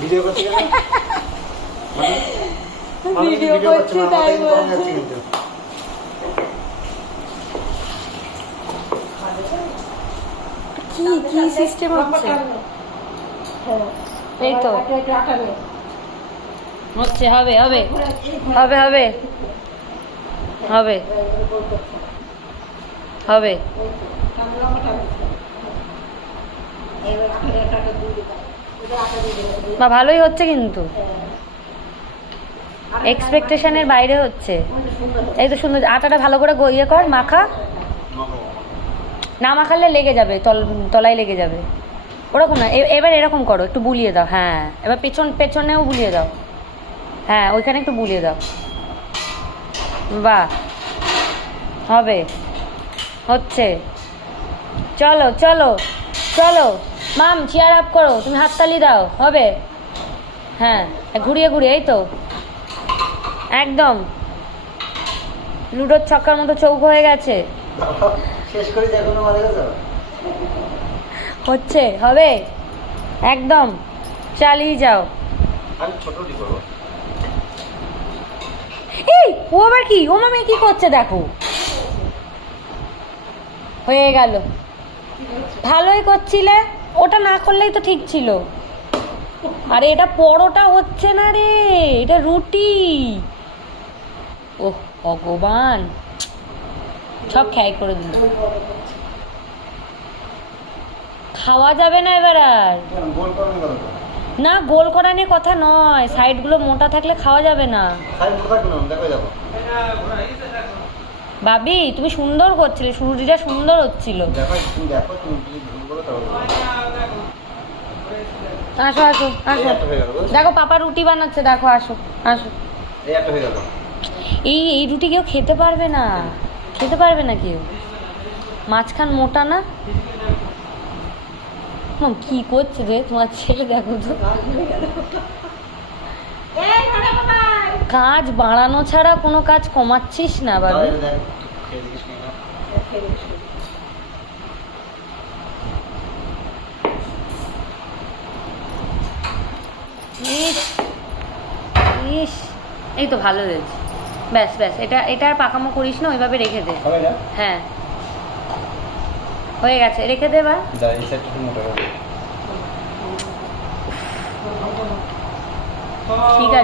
Video করতে গেলে? মানে? ভিডিও ভিডিও করছে তাই বলছে। কি কি সিস্টেম হচ্ছে? এই তো। হচ্ছে হবে হবে। হবে হবে। হবে। হবে। বা ভালোই হচ্ছে কিন্তু। এক্সপেকটেশনের বাইরে হচ্ছে। এই তো সুন্দর, আটাটা ভালো করে গো- ইয়ে কর, মাখা। না মাখালে লেগে যাবে, তল তলায় লেগে যাবে। ওরকম না এবার এরকম করো, একটু বুলিয়ে দাও হ্যাঁ। এবার পেছন পেছনেও বুলিয়ে দাও। হ্যাঁ ওইখানে একটু বুলিয়ে দাও। বাহ। হবে। হচ্ছে। চলো চলো। চলো মাম চেয়ার আপ করো তুমি হাততালি দাও হবে? হ্যাঁ ঘুরিয়ে ঘুরিয়ে এই তো। একদম। লুডোর ছক্কার মতো চৌক হয়ে গেছে। শেষ করে হচ্ছে হবে? একদম। চালিয়ে যাও। এই ও আবার কি? ও মামি কি করছে দেখো? হয়ে গেল। ভালোই করছিলে, ওটা না করলেই তো ঠিক ছিল। আরে এটা পরোটা হচ্ছে না রে, এটা রুটি। ও ভগবান। সব খেয়াই করে দিল খাওয়া যাবে না এবার আর? না, গোল করা নিয়ে কথা নয় সাইডগুলো মোটা থাকলে খাওয়া যাবে না। বাবি তুমি সুন্দর করছিলে সুরুটিটা সুন্দর হচ্ছিল। দেখো তুমি দেখো তুমি যদি ভুল করো তাহলে আসো আসো আসো? দেখো পাপা রুটি বানাচ্ছে দেখো আসো আসো। এই হয়ে এই রুটি কেউ খেতে পারবে না। খেতে পারবে না কেউ। মাঝখান মোটা না? কি করছে রে? তোমার ছেলে দেখো তো। কাজ বাড়ানো ছাড়া কোনো কাজ কমাচ্ছিস না বাবু। ইস ইস। এই তো ভালো হয়েছে। ব্যাস ব্যাস এটা এটা আর পাকামো করিস না ওইভাবে রেখে দে। হ্যাঁ হয়ে। গেছে রেখে দে বা। ঠিক আছে।